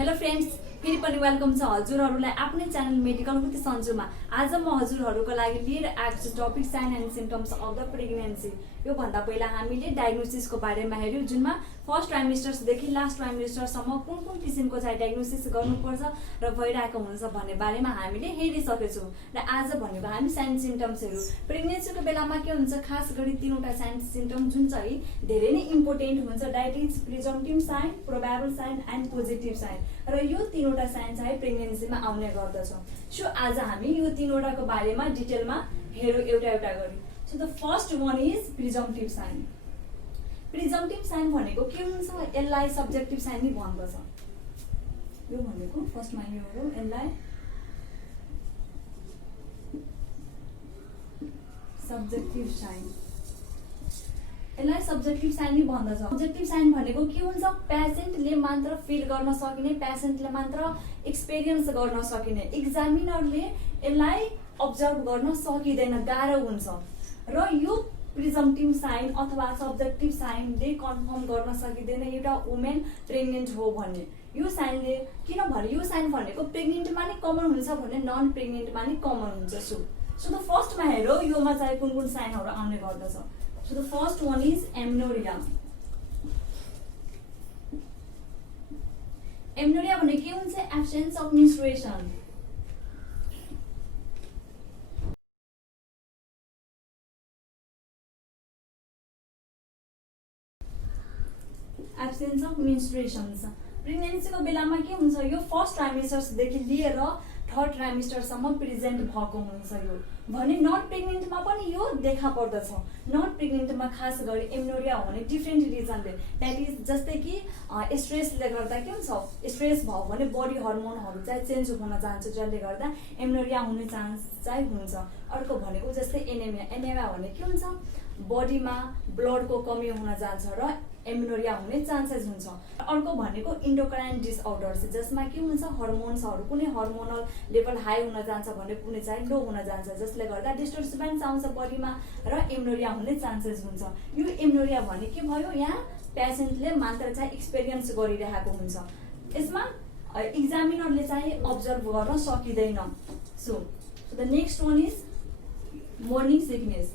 Hello friends, फेरि पनि welcome छ हजुरहरूलाई आफ्नै च्यानल मेडिकल विथ सन्जुमा। आज म हजुरहरूको लागि लिएर आएको छु topic sign and symptoms of the pregnancy. यो भन्दा पहिला हामीले डायग्नोसिसको बारेमा हेर्यौं, जुनमा फर्स्ट ट्राइमेस्टरदेखि लास्ट ट्राइमेस्टरसम्म कुन कुन किसिमको चाहिँ डायग्नोसिस गर्नुपर्छ र भइरहेको हुन्छ भन्ने बारेमा हामीले हेरिसकेछौँ। र आज भनेको हामी साइन सिम्पटम्सहरू। प्रेग्नेन्सीको बेलामा के हुन्छ, खास गरी तीनवटा साइन सिम्पटम जुन चाहिँ धेरै नै इम्पोर्टेन्ट हुन्छ। That is presumptive sign, probable sign and positive sign. र यो तीनवटा साइन चाहिँ प्रेग्नेन्सीमा आउने गर्दछ। सो आज हामी यो तीनवटाको बारेमा डिटेलमा हेरौँ एउटा एउटा गरी। So the first one is presumptive sign. Presumptive sign भनेको के हुन्छ, यसलाई सब्जेक्टिभ साइन नि भन्दछ। यो भनेको फर्स्टमा यो हो, यसलाई सब्जेक्टिभ साइन, यसलाई सब्जेक्टिभ साइन नि भन्दछ। सब्जेक्टिभ साइन भनेको के हुन्छ, पेसेन्टले मात्र फिल गर्न सकिने, पेसेन्टले मात्र एक्सपिरियन्स गर्न सकिने, एक्जामिनरले यसलाई अब्जर्भ गर्न सकिँदैन, गाह्रो हुन्छ। र यो प्रिजम्प्टिभ साइन अथवा सब्जेक्टिभ साइनले कन्फर्म गर्न सकिँदैन एउटा वुमेन प्रेग्नेन्ट हो भन्ने। यो साइनले किनभने यो साइन भनेको प्रेग्नेन्टमा नै कमन हुन्छ भने नन प्रेग्नेन्टमा नै कमन हुन्छ। सो द फर्स्टमा हेरौँ योमा चाहिँ कुन कुन साइनहरू आउने गर्दछ। So the first one is amenorrhea. Amenorrhea भनेको के हुन्छ, absence of menstruation. Absence of menstruation. प्रेग्नेन्सीको बेलामा के हुन्छ, यो फर्स्ट ट्राइमेस्टरदेखि लिएर थर्ड ट्राइमेस्टरसम्म प्रेजेन्ट भएको हुन्छ। यो भने नन प्रेग्नेन्टमा पनि यो देखा पर्दछ। नन प्रेग्नेन्टमा खास गरी एमेनोरिया हुने डिफ्रेन्ट रिजनले, द्याट इज जस्तै कि स्ट्रेसले गर्दा के हुन्छ, स्ट्रेस भयो भने बडी हर्मोनहरू चाहिँ चेन्ज हुन जान्छ, जसले गर्दा एमेनोरिया हुने चान्स चाहिँ हुन्छ। अर्को भनेको जस्तै एनेमिया। एनेमिया भने के हुन्छ, बडीमा ब्लडको कमी हुन जान्छ र एमेनोरिया हुने चान्सेस हुन्छ। अर्को भनेको इन्डोक्राइन डिसअर्डर्स, जसमा के हुन्छ, हर्मोन्सहरू कुनै हर्मोनल लेभल हाई हुन जान्छ भने कुनै चाहिँ लो हुन जान्छ, जसले गर्दा डिस्टर्बेन्स आउँछ बडीमा र एमेनोरिया हुने चान्सेस हुन्छ। यो एमेनोरिया भने के भयो, यहाँ पेसेन्टले मात्र चाहिँ एक्सपिरियन्स गरिरहेको हुन्छ, यसमा एक्जामिनरले चाहिँ अब्जर्भ गर्न सकिँदैन। So the next one is morning sickness.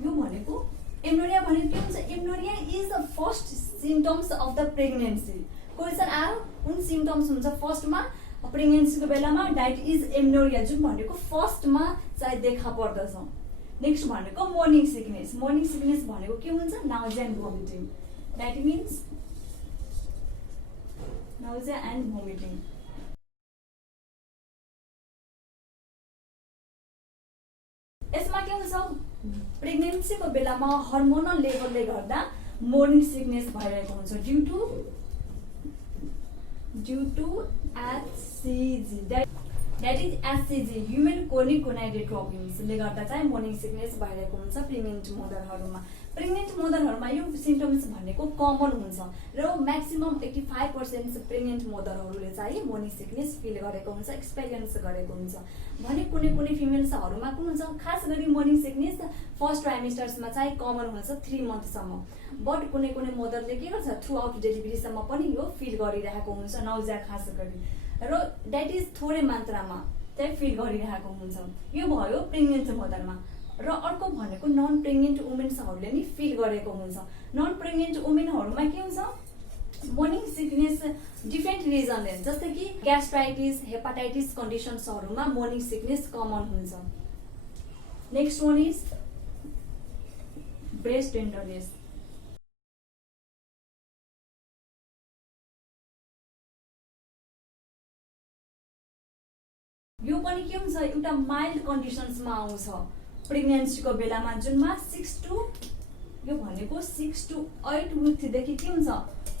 यो भनेको एमेनोरिया भनेको के हुन्छ, amenorrhoea is the first symptoms of the pregnancy. Question आयो कुन सिम्पटम्स हुन्छ फर्स्टमा प्रेग्नेन्सीको बेलामा, द्याट इज एमेनोरिया, जुन भनेको फर्स्टमा चाहिँ देखा पर्दछ। नेक्स्ट भनेको मोर्निङ सिकनेस। मोर्निङ सिकनेस भनेको के हुन्छ, nausea and vomiting. That means nausea and vomiting. यसमा के हुन्छ, प्रेग्नेन्सीको बेलामा हर्मोनल लेभलले गर्दा मोर्निङ सिकनेस भइरहेको हुन्छ due to HCG, that is HCG, human chorionic गोनाडोट्रोपिन्सले गर्दा चाहिँ मोर्निङ सिकनेस भइरहेको हुन्छ प्रेग्नेन्ट मदरहरूमा। प्रेग्नेन्ट मदरहरूमा यो सिम्पटम्स भनेको कमन हुन्छ र म्याक्सिमम 85% प्रेग्नेन्ट मदरहरूले चाहिँ मोर्निङ सिकनेस फिल गरेको हुन्छ, एक्सपिरियन्स गरेको हुन्छ। भने कुनै कुनै फिमेल्सहरूमा कुन हुन्छ, खास गरी मोर्निङ सिकनेस फर्स्ट ट्राइमेस्टर्समा चाहिँ कमन हुन्छ 3 मन्थसम्म, बट कुनै कुनै मदरले के गर्छ, थ्रु आउट डेलिभरीसम्म पनि यो फिल गरिरहेको हुन्छ, नाउजिया खास गरी, र द्याट इज थोरै मात्रामा चाहिँ फिल गरिरहेको हुन्छ। यो भयो प्रेग्नेन्ट मदरमा। र अर्को भनेको नन प्रेग्नेन्ट वुमेन्सहरूले नि फिल गरेको हुन्छ। नन प्रेग्नेन्ट वुमेनहरूमा के हुन्छ, मोर्निङ सिकनेस डिफ्रेन्ट रिजनले, जस्तै कि ग्यास्ट्राइटिस, हेपाटाइटिस कन्डिसन्सहरूमा मोर्निङ सिकनेस कमन हुन्छ। Next one is breast tenderness. यो पनि के हुन्छ, एउटा माइल्ड कन्डिसन्समा आउँछ प्रेग्नेन्सीको बेलामा, जुनमा 6 to 8 विकदेखि के हुन्छ,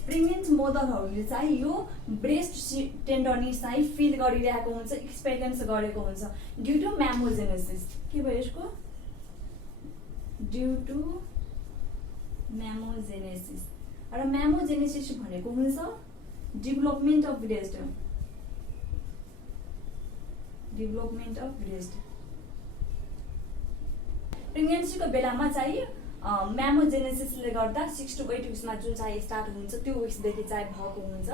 प्रेग्नेन्ट मदरहरूले चाहिँ यो ब्रेस्ट टेन्डरनेस चाहिँ फिल गरिरहेको हुन्छ, एक्सपिरियन्स गरेको हुन्छ ड्यू टु म्यामोजेनेसिस। के भयो यसको, ड्यू टु म्यामोजेनेसिस। र म्यामोजेनेसिस भनेको हुन्छ development of breast, development of breast. प्रेग्नेन्सीको बेलामा चाहिँ म्यामोजेनेसिसले गर्दा 6 to 8 विक्समा जुन चाहिँ स्टार्ट हुन्छ त्यो विक्सदेखि चाहिँ भएको हुन्छ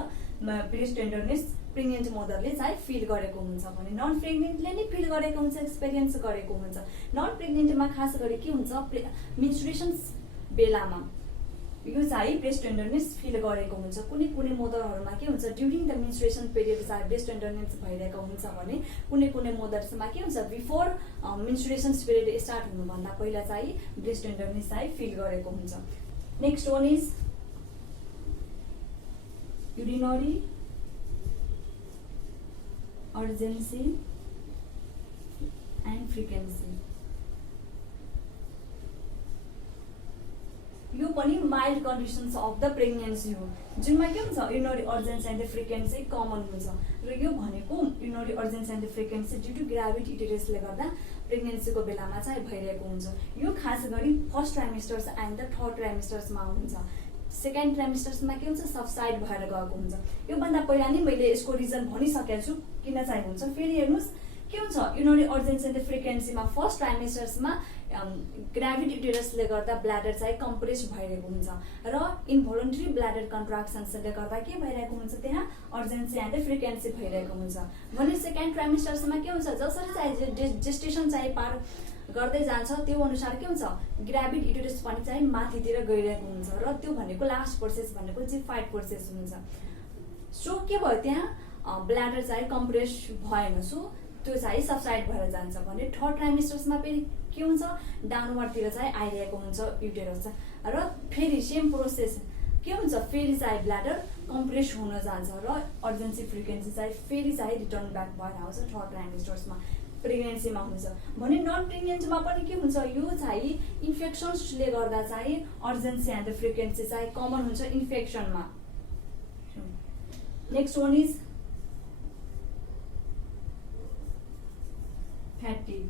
ब्रेस्ट टेन्डरनेस प्रेग्नेन्ट मदरले चाहिँ फिल गरेको हुन्छ भने नन प्रेग्नेन्टले नै फिल गरेको हुन्छ, एक्सपिरियन्स गरेको हुन्छ। नन प्रेग्नेन्टमा खास गरी के हुन्छ, मेन्स्ट्रुएसन बेलामा यो चाहिँ ब्रेस्ट टेन्डरनेस फिल गरेको हुन्छ। कुनै कुनै मदरहरूमा के हुन्छ, ड्युरिङ द मेन्स्ट्रुएसन पिरियड चाहिँ ब्रेस्ट टेन्डरनेस भइरहेको हुन्छ भने कुनै कुनै मदर्समा के हुन्छ, बिफोर मेन्स्ट्रुएसन पिरियड स्टार्ट हुनुभन्दा पहिला चाहिँ ब्रेस्ट टेन्डरनेस चाहिँ फिल गरेको हुन्छ। Next one is urinary urgency and frequency. यो पनि mild conditions of the pregnancy हो, जुनमा के हुन्छ, urinary urgency and the frequency common हुन्छ। र यो भनेको urinary urgency and the frequency due to gravid युटेरसले गर्दा प्रेग्नेन्सीको बेलामा चाहिँ भइरहेको हुन्छ। यो खास गरी first trimesters and the third ट्राइमेस्टर्समा हुन्छ। सेकेन्ड ट्राइमेस्टर्समा के हुन्छ, सबसाइड भएर गएको हुन्छ। योभन्दा पहिला नै मैले यसको रिजन भनिसकेको छु किन चाहिँ हुन्छ। फेरि हेर्नुहोस् के हुन्छ, युरिनरी अर्जेन्सी एन्ड द फ्रिक्वेन्सीमा फर्स्ट ट्राइमेस्टर्समा ग्राभिड युटेरसले गर्दा ब्ल्याडर चाहिँ कम्प्रेस भइरहेको हुन्छ र इन्भोलन्टरी ब्ल्याडर कन्ट्राक्सन्सले गर्दा के भइरहेको हुन्छ, त्यहाँ अर्जेन्सी एन्ड फ्रिक्वेन्सी भइरहेको हुन्छ। भने सेकेन्ड ट्राइमेस्टर्समा के हुन्छ, जसरी चाहिँ जेस्टेसन चाहिँ पार गर्दै जान्छ त्यो अनुसार के हुन्छ, ग्राभिड युटेरस पनि चाहिँ माथितिर गइरहेको हुन्छ र त्यो भनेको लास्ट प्रोसेस भनेको जिफाइड प्रोसेस हुन्छ। सो के भयो, त्यहाँ ब्ल्याडर चाहिँ कम्प्रेस भएन, सो त्यो चाहिँ सबसाइड भएर जान्छ। भने थर्ड ट्राइमेस्टर्समा फेरि के हुन्छ, डाउनवर्डतिर चाहिँ आइरहेको हुन्छ युटेरस र फेरि सेम प्रोसेस के हुन्छ, फेरि चाहिँ ब्ल्याडर कम्प्रेस हुन जान्छ र अर्जेन्सी फ्रिक्वेन्सी चाहिँ फेरि चाहिँ रिटर्न ब्याक भएर आउँछ थर्ड ट्राइमेस्टर्समा प्रेग्नेन्सीमा हुन्छ। भने नन प्रेग्नेन्टमा पनि के हुन्छ, यो चाहिँ इन्फेक्सन्सले गर्दा चाहिँ अर्जेन्सी एन्ड द फ्रिक्वेन्सी चाहिँ कमन हुन्छ इन्फेक्सनमा। Next one is fatigue.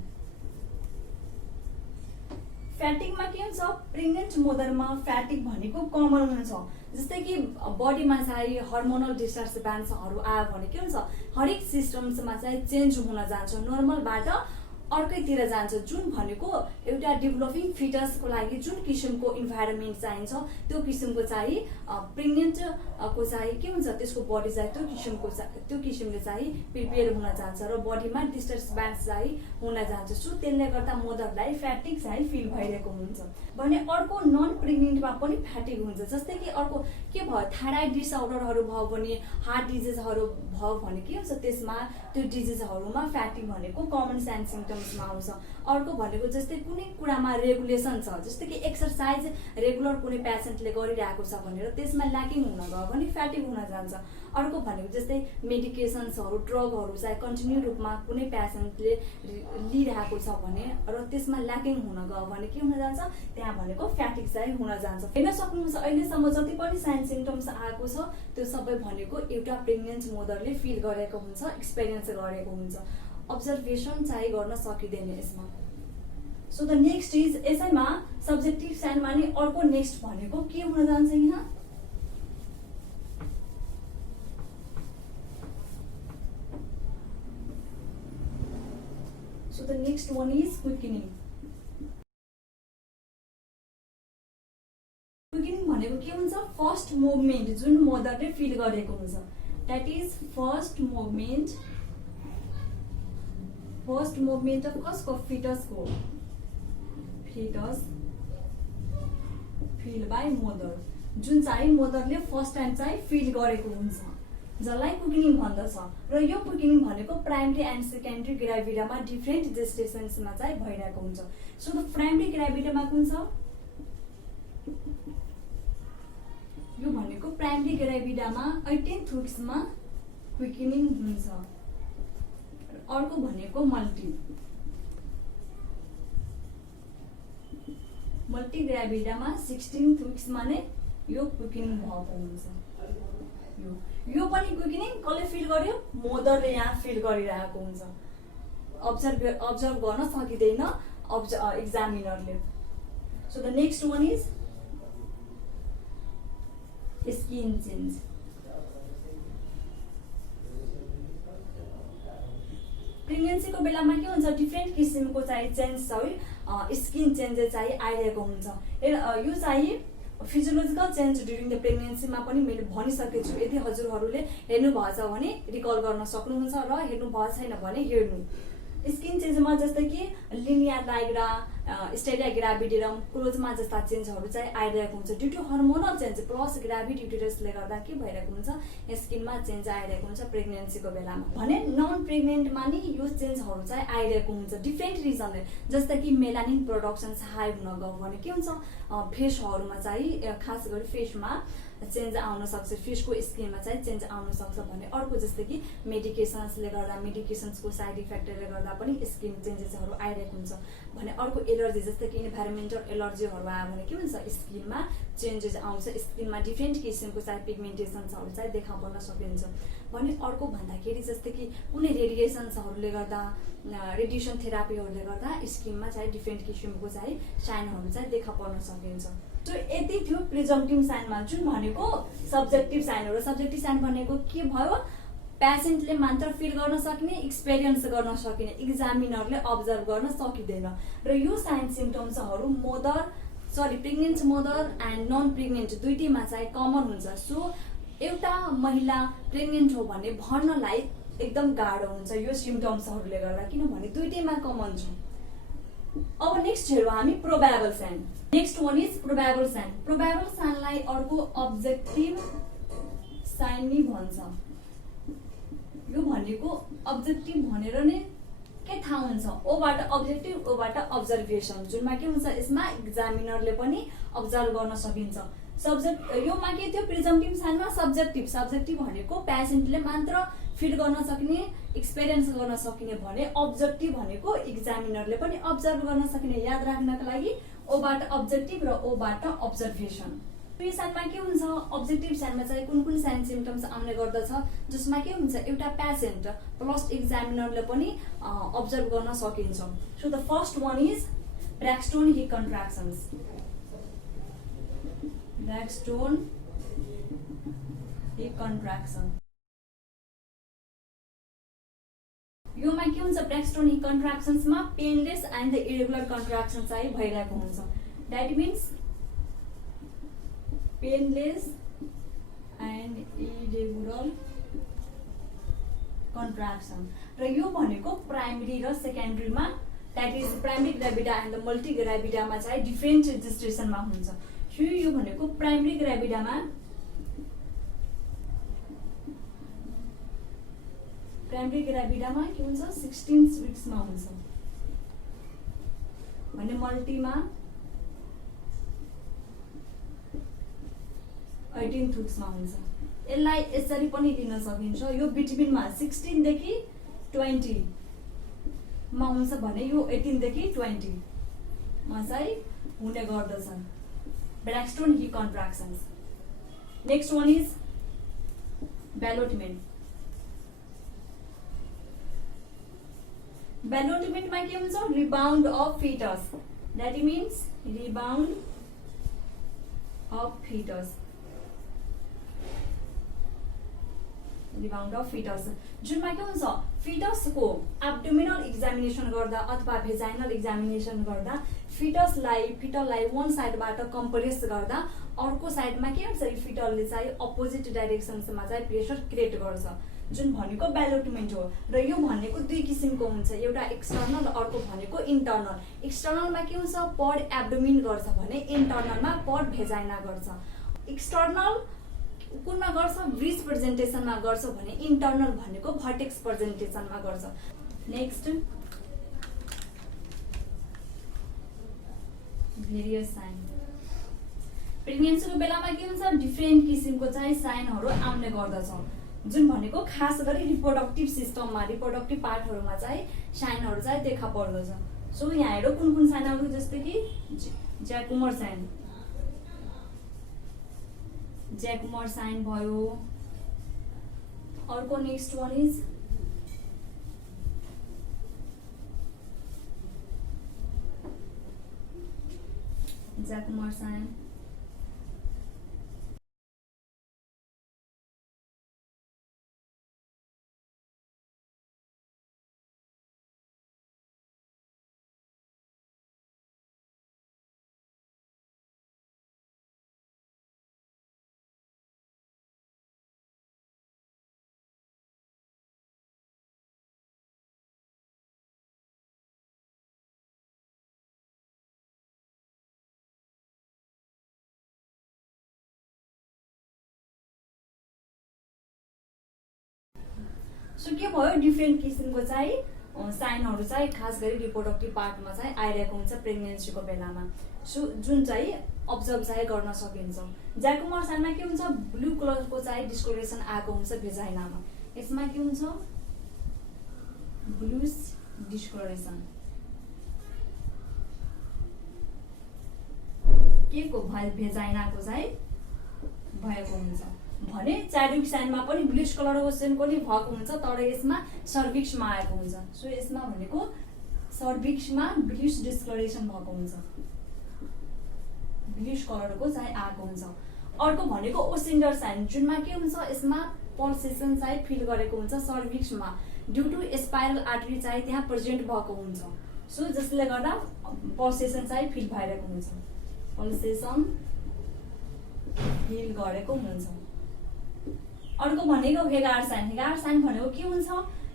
फ्याटिगमा के हुन्छ, प्रेग्नेन्ट मदरमा फ्याटिग भनेको कमन हुन्छ। जस्तै कि बडीमा चाहिँ हर्मोनल डिस्टर्बेन्सहरू आयो भने के हुन्छ, हरेक सिस्टम्समा चाहिँ चेन्ज हुन जान्छ, नर्मलबाट अर्कैतिर जान्छ। जुन भनेको एउटा डेभलपिङ फिटसको लागि जुन किसिमको इन्भाइरोमेन्ट चाहिन्छ त्यो किसिमको चाहिँ प्रेग्नेन्टको चाहिँ के हुन्छ, त्यसको बडी चाहिँ त्यो किसिमले चाहिँ प्रिपेयर हुन जान्छ र बडीमा डिस्टर्बेन्स चाहिँ हुन जान्छ। सो त्यसले गर्दा मदरलाई फ्याटिग चाहिँ फिल भइरहेको हुन्छ। भने अर्को नन प्रेग्नेन्टमा पनि फ्याटिग हुन्छ। जस्तै कि अर्को के भयो, थाइराइड डिसअर्डरहरू भयो भने, हार्ट डिजिजहरू भयो भने के हुन्छ, त्यसमा त्यो डिजिजहरूमा फ्याटिग भनेको कमन साइन सिम्टम्समा आउँछ। अर्को भनेको जस्तै कुनै कुरामा रेगुलेसन छ, जस्तै कि एक्सर्साइज रेगुलर कुनै पेसेन्टले गरिरहेको छ भनेर त्यसमा ल्याकिङ हुन गयो भने फ्याटिग हुन जान्छ। अर्को भनेको जस्तै मेडिकेसन्सहरू ड्रगहरू चाहिँ कन्टिन्यू रूपमा कुनै पेसेन्टले लिइरहेको छ भने र त्यसमा ल्याकिङ हुन गयो भने के हुन जान्छ, त्यहाँ भनेको फ्याटिग चाहिँ हुन जान्छ। हेर्न सक्नुहुन्छ अहिलेसम्म जति पनि साइन सिम्टम्स आएको छ त्यो सबै भनेको एउटा प्रेग्नेन्ट मदरले फिल गरेको हुन्छ, एक्सपिरियन्स गरेको हुन्छ। अब्जर्भेसन चाहिँ गर्न सकिँदैन यसमा। सो द नेक्स्ट इज यसैमा सब्जेक्टिभ साइनमा नि अर्को नेक्स्ट भनेको के हुन जान्छ यहाँ, so the next one is quickening. Quickening भनेको के हुन्छ, फर्स्ट मुभमेन्ट जुन मदरले फिल गरेको हुन्छ, that is first movement of कसको, फिटसको, फिटस फिल बाई मदर, जुन चाहिँ मदरले फर्स्ट टाइम चाहिँ फिल गरेको हुन्छ, जसलाई क्विकनिङ भन्दछ। र यो क्विकनिङ भनेको प्राइमरी एन्ड सेकेन्डरी ग्राभिडामा डिफ्रेन्ट जेस्टेसन्समा चाहिँ भइरहेको हुन्छ। सो द प्राइमरी ग्राभिडामा कुन छ, यो भनेको प्राइमरी ग्राभिडामा 18th विक्समा क्विकनिङ हुन्छ। अर्को भनेको मल्टी ग्राभिडामा 16th विक्समा नै यो क्विकनिङ भएको हुन्छ। यो पनि क्विकनिङ कसले फिल गर्यो, मदरले यहाँ फिल गरिरहेको हुन्छ। अब्जर्भ गर्न सकिँदैन एक्जामिनरले। So the next one is skin change. प्रेग्नेन्सीको बेलामा के हुन्छ, डिफ्रेन्ट किसिमको चाहिँ चेन्ज चाहिँ स्किन चेन्जेस चाहिँ आइरहेको हुन्छ। यो चाहिँ फिजियोलोजिकल चेन्ज ड्युरिङ द प्रेग्नेन्सीमा पनि मैले भनिसकेको छु। यदि हजुरहरूले हेर्नु भएको छ भने रिकल गर्न सक्नुहुन्छ र हेर्नु भएको छैन भने हेर्नु। स्किन चेन्जमा जस्तै कि लिनिया नाइग्रा, स्टेरिया ग्राभिडिरम, क्लोजमा जस्ता चेन्जहरू चाहिँ आइरहेको हुन्छ due to hormonal change plus gravid युटेरसले गर्दा के भइरहेको हुन्छ, स्किनमा चेन्ज आइरहेको हुन्छ प्रेग्नेन्सीको बेलामा। भने नन प्रेग्नेन्टमा नि यो चेन्जहरू चाहिँ आइरहेको हुन्छ डिफ्रेन्ट रिजनले। जस्तै कि मेलानिन प्रोडक्सन हाई हुन गयो भने के हुन्छ, फेसहरूमा चाहिँ खास गरी फेसमा चेन्ज आउन सक्छ, फेसको स्किनमा चाहिँ चेन्ज आउन सक्छ भने। अर्को जस्तै कि मेडिकेसन्सले गर्दा, मेडिकेसन्सको साइड इफेक्टले गर्दा पनि स्किन चेन्जेसहरू आइरहेको हुन्छ भने। अर्को एलर्जी जस्तै कि इन्भाइरोमेन्टल एलर्जीहरू आयो भने के हुन्छ, स्किनमा चेन्जेस आउँछ, स्किनमा डिफ्रेन्ट किसिमको चाहिँ पिगमेन्टेसन्सहरू चाहिँ देखा पर्न सकिन्छ भने। अर्को भन्दाखेरि जस्तै कि कुनै रेडिएसन्सहरूले गर्दा, रेडिएसन थेरापीहरूले गर्दा स्किनमा चाहिँ डिफ्रेन्ट किसिमको चाहिँ साइनहरू चाहिँ देखा पर्न सकिन्छ। सो यति थियो प्रिजम्प्टिभ साइनमा, जुन भनेको सब्जेक्टिभ साइन हो। र सब्जेक्टिभ साइन भनेको के भयो, पेसेन्टले मात्र फिल गर्न सकिने, एक्सपिरियन्स गर्न सकिने, इक्जामिनरले अब्जर्भ गर्न सकिँदैन। र यो साइन सिम्टम्सहरू pregnant mother and non pregnant दुईटैमा चाहिँ कमन हुन्छ। सो एउटा महिला प्रेग्नेन्ट हो भने भन्नलाई एकदम गाह्रो हुन्छ यो सिम्टम्सहरूले गर्दा, किनभने दुईटैमा कमन छ। अब नेक्स्ट हेरौँ हामी probable sign. Next one is probable sign. Probable साइनलाई अर्को अब्जेक्टिभ साइन नि भन्छ। यो भनेको अब्जेक्टिभ भनेर नै के थाहा हुन्छ, ओबाट अब्जेक्टिभ, ओबाट अब्जर्भेसन, जुनमा के हुन्छ, यसमा इक्जामिनरले पनि अब्जर्भ गर्न सकिन्छ। योमा के थियो, प्रिजम्प्टिभ साइनमा सब्जेक्टिभ भनेको पेसेन्टले मात्र फिल गर्न सकिने, एक्सपिरियन्स गर्न सकिने भने। अब्जेक्टिभ भनेको इक्जामिनरले पनि अब्जर्भ गर्न सकिने। याद राख्नका लागि ओबाट अब्जेक्टिभ र ओबाट अब्जर्भेसन। यो साइनमा के हुन्छ, अब्जेक्टिभ साइनमा चाहिँ कुन कुन साइन सिम्टम्स आउने गर्दछ, जसमा के हुन्छ, एउटा पेसेन्ट प्लस इक्जामिनरले पनि अब्जर्भ गर्न सकिन्छ। So the first one is Braxton हिप कन्ट्र्याक्सन्स। ब्रेक्स्टोन हिप कन्ट्र्याक्सन, योमा के हुन्छ, ब्रेक्स्टोन हिप कन्ट्र्याक्सन्समा painless and the irregular contraction चाहिँ भइरहेको हुन्छ। That means painless and irregular contraction. र यो भनेको प्राइमरी र सेकेन्डरीमा, that is primary gravida and the multi ग्राभिडामा चाहिँ डिफ्रेन्ट रेजिस्ट्रेसनमा हुन्छ। सो यो भनेको प्राइमरी ग्राभिडामा के हुन्छ, 16 विक्समा हुन्छ भने मल्टीमा 18 विक्समा हुन्छ। यसलाई यसरी पनि लिन सकिन्छ, यो बिट्विनमा 16 देखि 20 मा हुन्छ भने यो 18 देखि 20 मा चाहिँ हुने गर्दछ ब्रेक्स्टोन हिप contractions. Next one is ballottement. बेलोटिमेन्टमा के हुन्छ, rebound of fetus, that means rebound of fetus, rebound of fetus, जुनमा के हुन्छ, फिटसको एब्डोमिनल एक्जामिनेसन गर्दा अथवा भेजाइनल एक्जामिनेसन गर्दा फिटललाई वान साइडबाट कम्प्रेस गर्दा अर्को साइडमा के हुन्छ, फिटलले चाहिँ अपोजिट डाइरेक्सनमा चाहिँ प्रेसर क्रिएट गर्छ, जुन भनेको बेलोटिमेन्ट हो। र यो भनेको दुई किसिमको हुन्छ, एउटा एक्सटर्नल, अर्को भनेको इन्टर्नल। एक्सटर्नलमा के हुन्छ, पर एब्डोमिन गर्छ भने इन्टर्नलमा पर भेजाइना गर्छ। एक्सटर्नल कुनमा गर्छ, ब्रिज प्रेजेन्टेसनमा गर्छ भने इन्टर्नल भनेको भर्टेक्स प्रेजेन्टेसनमा गर्छ। Next various sign. प्रेग्नेन्सीको बेलामा के हुन्छ, डिफ्रेन्ट किसिमको चाहिँ साइनहरू आउने गर्दछ, जुन भनेको खास गरी रिप्रोडक्टिभ सिस्टममा, रिप्रोडक्टिभ पार्टहरूमा चाहिँ साइनहरू चाहिँ देखा पर्दछ। सो यहाँ हेरौँ कुन कुन साइनहरू, जस्तै कि ज्याकुमर साइन, ज्याकुमर साइन भयो। अर्को next one is Jacquemier sign. So के भयो डिफ्रेन्ट किसिमको चाहिँ साइनहरू चाहिँ खास गरी रिप्रोडक्टिभ पार्टमा चाहिँ आइरहेको हुन्छ प्रेग्नेन्सीको बेलामा। सो जुन चाहिँ अब्जर्भ चाहिँ गर्न सकिन्छ। ज्याकोमर साइनमा के हुन्छ ब्लू कलरको चाहिँ डिस्कलोरेसन आएको हुन्छ भेजाइनामा। यसमा के हुन्छ ब्लू डिस्कलोरेसन के को भेजाइनाको चाहिँ भएको हुन्छ भने च्याडविक साइनमा पनि ब्लुइश कलरको सेनको नि भएको हुन्छ तर यसमा सर्भिक्समा आएको हुन्छ। सो यसमा भनेको सर्भिक्समा ब्लुइश डिस्कलोरेसन भएको हुन्छ, ब्लुइश कलरको चाहिँ आएको हुन्छ। अर्को भनेको ओसेन्डर साइन जुनमा के हुन्छ यसमा पल्सेसन चाहिँ फिल गरेको हुन्छ सर्भिक्समा ड्यू टु स्पाइरल आर्टरी चाहिँ त्यहाँ प्रेजेन्ट भएको हुन्छ। सो जसले गर्दा पल्सेसन चाहिँ फिल भइरहेको हुन्छ, पल्सेसन फिल गरेको हुन्छ। अर्को भनेको हेगार साइन। हेगार साइन भनेको के हुन्छ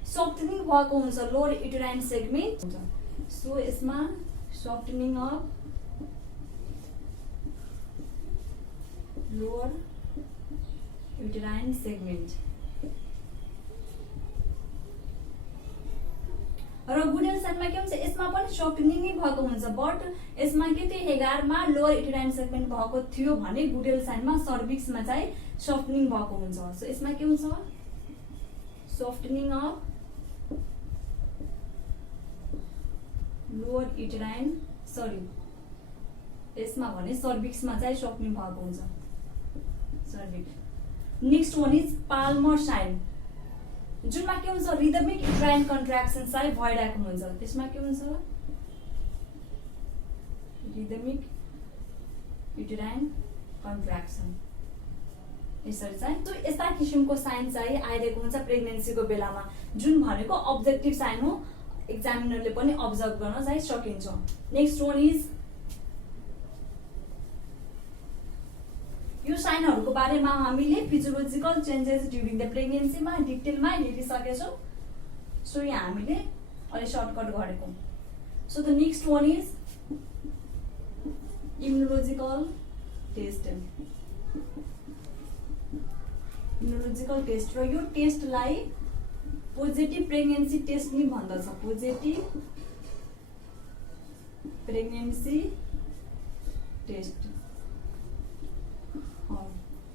सफ्टनिङ भएको हुन्छ लोअर युटेराइन सेगमेन्ट हुन्छ। सो यसमा सफ्टनिङ अफ लोअर युटेराइन सेगमेन्ट र गुडेल साइनमा के हुन्छ यसमा पनि सफ्टनिङ नै भएको हुन्छ बट यसमा के थियो हेगारमा लोअर युटेराइन सेगमेन्ट भएको थियो भने गुडेल साइनमा सर्भिक्समा चाहिँ सफ्टनिङ भएको हुन्छ। सो यसमा के हुन्छ सफ्टनिङ अफ लोअर युटेराइन यसमा भने सर्भिक्समा चाहिँ सफ्टनिङ भएको हुन्छ cervix. Next one is palmar sign जुनमा के हुन्छ रिदमिक युटेराइन कन्ट्र्याक्सन चाहिँ भइरहेको हुन्छ। त्यसमा के हुन्छ रिदमिक युटेराइन कन्ट्र्याक्सन यसरी चाहिँ। सो यस्ता किसिमको साइन चाहिँ आइरहेको हुन्छ प्रेग्नेन्सीको बेलामा जुन भनेको अब्जेक्टिभ साइन हो, एक्जामिनरले पनि अब्जर्भ गर्न चाहिँ सकिन्छ। नेक्स्ट वान इज यो साइनहरूको बारेमा हामीले फिजियोलोजिकल चेन्जेस ड्युरिङ द प्रेग्नेन्सीमा डिटेलमा हेरिसकेछौँ। सो यहाँ हामीले अलि सर्टकट गरेको। So the next one is immunological test. Immunological test र यो टेस्टलाई पोजिटिभ प्रेग्नेन्सी टेस्ट नि भन्दछ। पोजिटिभ प्रेग्नेन्सी टेस्ट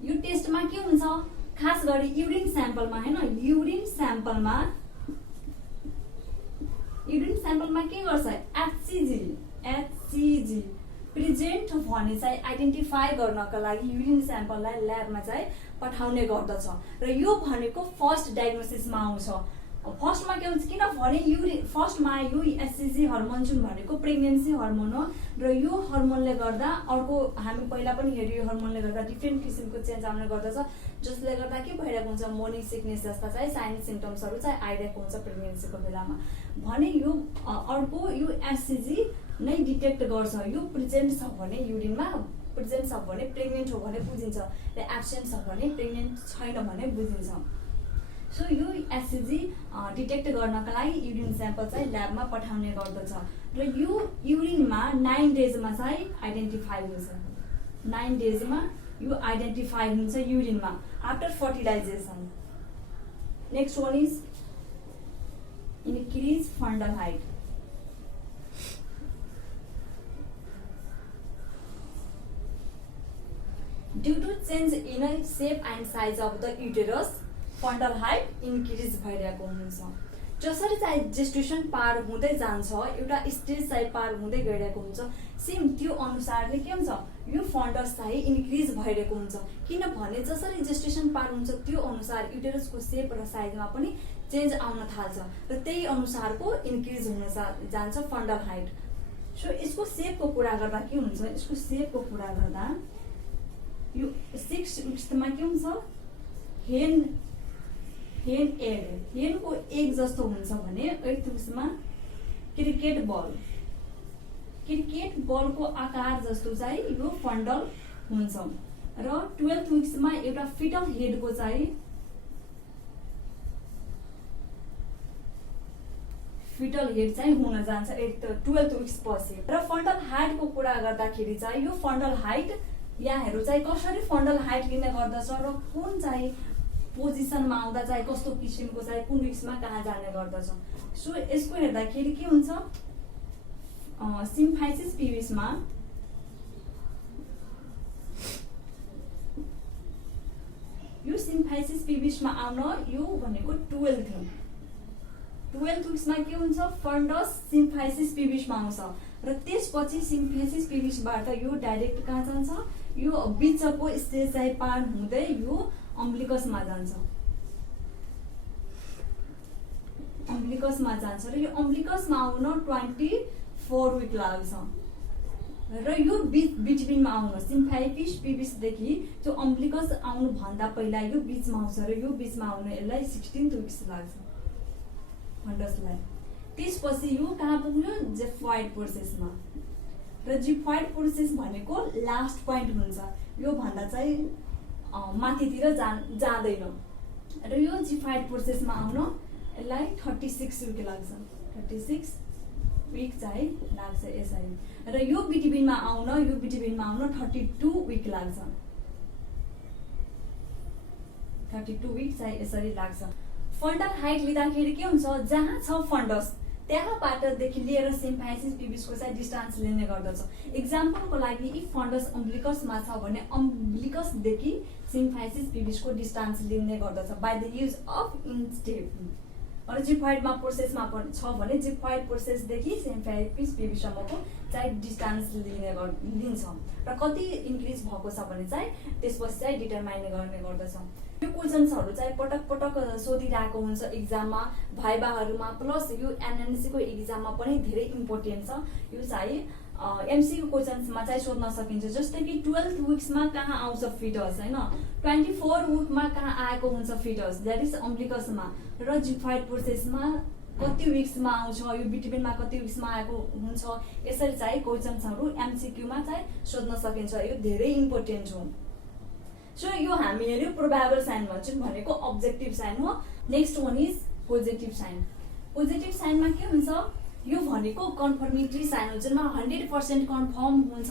यो टेस्टमा के हुन्छ खास गरी युरिन स्याम्पलमा हैन युरिन स्याम्पलमा के गर्छ एचसीजी प्रेजेन्ट भने चाहिँ आइडेन्टिफाई गर्नका लागि युरिन स्याम्पललाई ल्याबमा चाहिँ पठाउने गर्दछ र यो भनेको फर्स्ट डायग्नोसिसमा आउँछ। फर्स्टमा के हुन्छ किनभने फर्स्टमा यो एचसीजी हर्मोन जुन भनेको प्रेग्नेन्सी हर्मोन हो र यो हर्मोनले गर्दा अर्को हामी पहिला पनि हेऱ्यो यो हर्मोनले गर्दा डिफ्रेन्ट किसिमको चेन्ज आउने गर्दछ जसले गर्दा के भइरहेको हुन्छ मोर्निङ सिकनेस जस्ता चाहिँ साइन सिम्टम्सहरू चाहिँ आइरहेको हुन्छ प्रेग्नेन्सीको बेलामा भने यो अर्को यो एचसीजी नै डिटेक्ट गर्छ यो प्रेजेन्ट छ भने युरिनमा प्रेजेन्ट छ भने प्रेग्नेन्ट हो भने बुझिन्छ र एब्सेन्ट छ भने प्रेग्नेन्ट छैन भने बुझिन्छ। सो यो एचसीजी डिटेक्ट गर्नका लागि युरिन स्याम्पल चाहिँ ल्याबमा पठाउने गर्दछ र यो युरिनमा 9 डेजमा चाहिँ आइडेन्टिफाई हुन्छ। 9 डेजमा यो आइडेन्टिफाई हुन्छ युरिनमा after fertilization. Next one is increase fundal height. Due to change in shape and size of the uterus fundal height increase भइरहेको हुन्छ। जसरी चाहिँ जेस्टेसन पार हुँदै जान्छ एउटा स्टेज चाहिँ पार हुँदै गइरहेको हुन्छ सेम त्यो अनुसारले के हुन्छ यो फन्डस चाहिँ इन्क्रिज भइरहेको हुन्छ किनभने जसरी जेस्टेसन पार हुन्छ त्यो अनुसार युटेरसको शेप र साइजमा पनि चेन्ज आउन थाल्छ र त्यही अनुसारको इन्क्रिज हुन जान्छ फन्डल हाइट। सो यसको शेपको कुरा गर्दा के हुन्छ यसको शेपको कुरा गर्दा यो 6 विक्समा के हुन्छ हेनको एग जस्तो हुन्छ भने 8 विक्समा क्रिकेट बलको आकार जस्तो चाहिँ यो फन्डल हुन्छ र 12 विक्समा एउटा फिटल हेडको चाहिँ फिटल हेड चाहिँ हुन जान्छ 12 विक्स पछि। र फन्डल हाइटको कुरा गर्दाखेरि चाहिँ यो फन्डल हाइट यहाँहरू चाहिँ कसरी फन्डल हाइट लिने गर्दछ र कुन चाहिँ पोजिसनमा आउँदा चाहिँ कस्तो किसिमको चाहिँ कुन विक्समा कहाँ जाने गर्दछ। सो यसको हेर्दाखेरि के हुन्छ, सिम्फाइसिस पिभिसमा यो सिम्फाइसिस पिभिसमा आउन यो भनेको 12th विक्समा के हुन्छ, फन्डस सिम्फाइसिस पिभिसमा आउँछ र त्यसपछि सिम्फाइसिस पिभिसबाट यो डाइरेक्ट कहाँ जान्छ, यो बिचको स्टेज चाहिँ पार हुँदै यो अम्ब्लिकसमा जान्छ, अम्ब्लिकसमा जान्छ र यो अम्ब्लिकसमा आउन 24 विक लाग्छ र यो बिटविनमा आउन सिम्फाइसिस पिभिसदेखि त्यो अम्ब्लिकस आउनु भन्दा पहिला यो बिचमा आउँछ र यो बिचमा आउन यसलाई 16 विक्स लाग्छ फन्डसलाई। त्यसपछि यो कहाँ पुग्यो, जिफोइड प्रोसेसमा र जिफोइड प्रोसेस भनेको लास्ट पोइन्ट हुन्छ, यो भन्दा चाहिँ माथितिर जाँदैन र यो जिफोइड प्रोसेसमा आउन यसलाई 36 विक लाग्छ, 36 विक चाहिँ लाग्छ यसरी र यो बिटविनमा आउन 32 विक लाग्छ, 32 विक चाहिँ यसरी लाग्छ। फन्डल हाइट लिँदाखेरि के हुन्छ, जहाँ छ फन्डस त्यहाँबाटदेखि लिएर सिम्फाइसिस पिभिसको चाहिँ डिस्टेन्स लिने गर्दछ। इक्जाम्पलको लागि इफ फन्डस अम्ब्लिकसमा छ भने अम्ब्लिकसदेखि सिम्फाइसिस पिभिसको डिस्टेन्स लिने गर्दछ बाइ द युज अफ इन्स्टेप। र जिफोइडमा प्रोसेसमा छ भने जिफोइड प्रोसेसदेखि सिम्फाइसिस पिभिसम्मको चाहिँ डिस्टेन्स लिन्छ र कति इन्क्रिज भएको छ भने चाहिँ त्यसपछि चाहिँ डिटरमाइन गर्ने गर्दछ। यो क्वेसन्सहरू चाहिँ पटक पटक सोधिरहेको हुन्छ इक्जाममा, भाइबाहरूमा, प्लस यो एनएनसीको इक्जाममा पनि धेरै इम्पोर्टेन्ट छ। यो चाहिँ एमसीक्यू क्वेसन्समा चाहिँ सोध्न सकिन्छ, जस्तै कि 12th विक्समा कहाँ आउँछ फिटस होइन, 24 विकमा कहाँ आएको हुन्छ फिटस, द्याट इज अम्ब्लिकसमा र जिफोइड प्रोसेसमा कति विक्समा आउँछ, यो बिटविनमा कति विक्समा आएको हुन्छ, यसरी चाहिँ क्वेसन्सहरू एमसीक्यूमा चाहिँ सोध्न सकिन्छ। यो धेरै इम्पोर्टेन्ट हो। सो यो हामी हेऱ्यो प्रोबेबल साइन भन्छौँ भनेको अब्जेक्टिभ साइन हो। Next one is positive sign. Positive साइनमा के हुन्छ, यो भनेको कन्फर्मेटरी साइन हो, जुनमा 100% कन्फर्म हुन्छ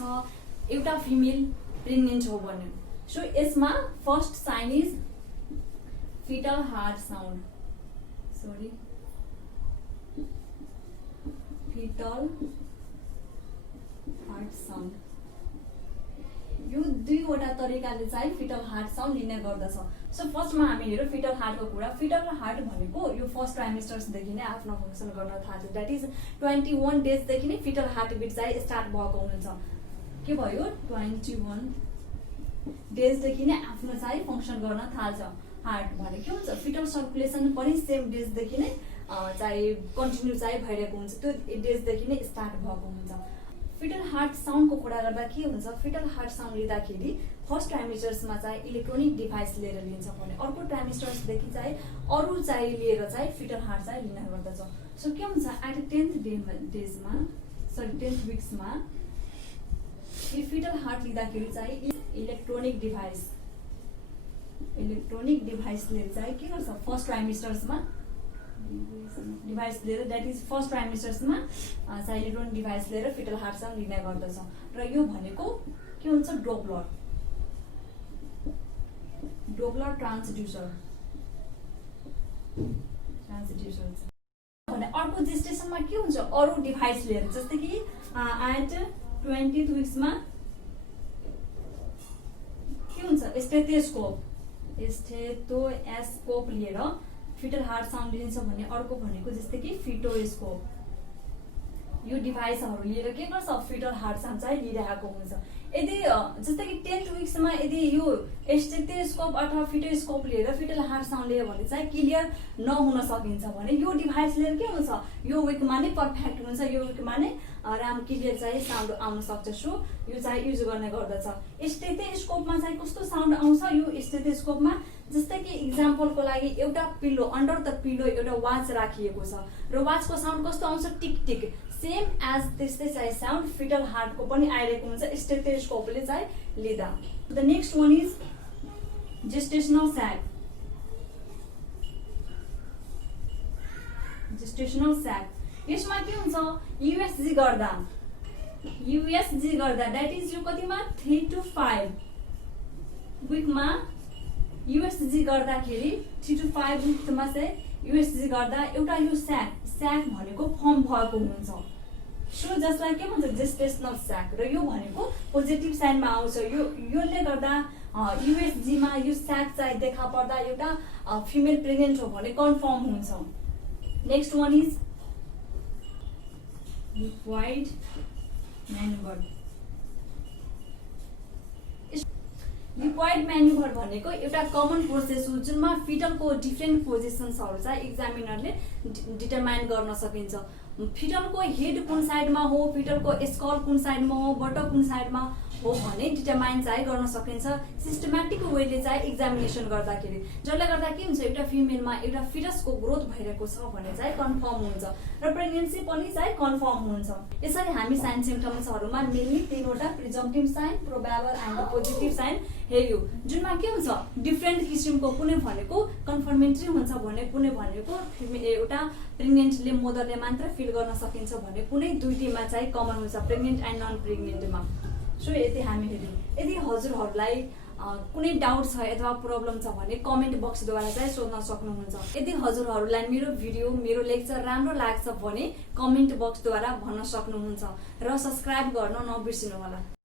एउटा फिमेल प्रेग्नेन्ट हो भने। सो यसमा first sign is fetal heart sound, fetal heart sound. यो दुईवटा तरिकाले चाहिँ फिटल हार्ट साउन्ड लिने गर्दछ। सो फर्स्टमा हामी हेऱ्यौँ फिटल हार्टको कुरा। फिटल हार्ट भनेको यो फर्स्ट ट्राइमेस्टर्सदेखि नै आफ्नो फङ्सन गर्न थाल्छ, द्याट इज 21 डेजदेखि नै फिटल हार्टबिट चाहिँ स्टार्ट भएको हुन्छ। के भयो, 21 डेजदेखि नै आफ्नो चाहिँ फङ्सन गर्न थाल्छ हार्ट भने। के हुन्छ, फिटल सर्कुलेसन पनि सेम डेजदेखि नै चाहिँ कन्टिन्यू चाहिँ भइरहेको हुन्छ, त्यो डेजदेखि नै स्टार्ट भएको हुन्छ। फिटल हार्ट साउन्डको कुरा गर्दा के हुन्छ, फिटल हार्ट साउन्ड लिँदाखेरि फर्स्ट ट्राइमेस्टर्समा चाहिँ इलेक्ट्रोनिक डिभाइस लिएर लिन्छ भने अर्को ट्राइमेस्टर्सदेखि चाहिँ अरू चाहिँ लिएर चाहिँ फिटल हार्ट चाहिँ लिने गर्दछ। सो के हुन्छ, एट 10th विक्समा यो फिटल हार्ट लिँदाखेरि चाहिँ इलेक्ट्रोनिक डिभाइसले चाहिँ के गर्छ, फर्स्ट ट्राइमेस्टर्समा डिभाइस लिएर, द्याट इज फर्स्ट ट्राइमेस्टर्समा चाहिँ इलेक्ट्रोनिक डिभाइस लिएर फिटल हार्ट साउन्ड लिने गर्दछ। र यो भनेको के हुन्छ, डोप्लर ट्रान्सड्युसर भने। अर्को जेस्टेसनमा के हुन्छ, अरू डिभाइस लिएर, जस्तै कि एट 20th विक्समा के हुन्छ, स्टेथोस्कोप लिएर फिटल हार्ट साउन्ड लिन्छ भने अर्को भनेको जस्तै कि फिटोस्कोप। यो डिभाइसहरू लिएर के गर्छ, फिटल हार्ट साउन्ड चाहिँ लिइरहेको हुन्छ। यदि जस्तै कि 10th विक्समा यदि यो स्टेथोस्कोप अथवा फिटोस्कोप लिएर फिटल हार्ट साउन्ड लियो भने चाहिँ क्लियर नहुन सकिन्छ भने यो डिभाइस लिएर के हुन्छ, यो विकमा नै पर्फेक्ट हुन्छ, यो विकमा नै क्लियर चाहिँ साउन्ड आउन सक्छ। सो यो चाहिँ युज गर्ने गर्दछ। स्टेथोस्कोपमा चाहिँ कस्तो साउन्ड आउँछ, यो स्टेथोस्कोपमा जस्तै कि इक्जाम्पलको लागि एउटा पिल्लो, अन्डर द पिल्लो एउटा वाच राखिएको छ र वाचको साउन्ड कस्तो आउँछ, टिक टिक, सेम एज त्यस्तै चाहिँ साउन्ड फिटल हार्टको पनि आइरहेको हुन्छ स्टेथोस्कोपले चाहिँ लिँदा। The next one is gestational sac. यसमा के हुन्छ, युएसजी गर्दा द्याट इज यो कतिमा 3 to 5 विकमा युएसजी गर्दाखेरि 3 to 5 विकमा चाहिँ युएसजी गर्दा एउटा यो स्याक भनेको फर्म भएको हुन्छ। सो जसलाई के भन्छ जेस्टेसनल स्याक, र यो भनेको पोजिटिभ साइनमा आउँछ। योले गर्दा युएसजीमा यो स्याक चाहिँ देखा पर्दा एउटा फिमेल प्रेग्नेन्ट हो भने कन्फर्म हुन्छ। Next one is liquid manoeuvre. Liquid manoeuvre भनेको एउटा कमन प्रोसेस हो जुनमा फिटलको डिफ्रेन्ट पोजिसन्सहरू चाहिँ इक्जामिनरले डिटरमाइन गर्न सकिन्छ। फिटलको हेड कुन साइडमा हो, फिटलको स्कल कुन साइडमा हो, बटक कुन साइडमा हो भने डिटरमाइन चाहिँ गर्न सकिन्छ सिस्टमेटिक वेले चाहिँ एक्जामिनेसन गर्दाखेरि। जसले गर्दा के हुन्छ एउटा फिमेलमा एउटा फिटसको ग्रोथ भइरहेको छ भने चाहिँ कन्फर्म हुन्छ र प्रेग्नेन्सी पनि चाहिँ कन्फर्म हुन्छ। यसरी हामी साइन सिम्पटम्सहरूमा मेनली 3वटा presumptive sign, probable and positive sign हेर्यो, जुनमा के हुन्छ डिफ्रेन्ट किसिमको कुनै भनेको कन्फर्मेन्ट्री हुन्छ भने कुनै भनेको एउटा प्रेग्नेन्टले मदरले मात्र फिल गर्न सकिन्छ भने कुनै दुईटैमा चाहिँ कमन हुन्छ प्रेग्नेन्ट एन्ड नन प्रेग्नेन्टमा। सो यति हामी हेर्यौँ। यदि हजुरहरूलाई कुनै डाउट छ अथवा प्रब्लम छ भने कमेन्ट बक्सद्वारा चाहिँ सोध्न सक्नुहुन्छ। यदि हजुरहरूलाई मेरो भिडियो मेरो लेक्चर राम्रो लाग्छ भने कमेन्ट बक्सद्वारा भन्न सक्नुहुन्छ र सब्सक्राइब गर्न नबिर्सिनु होला।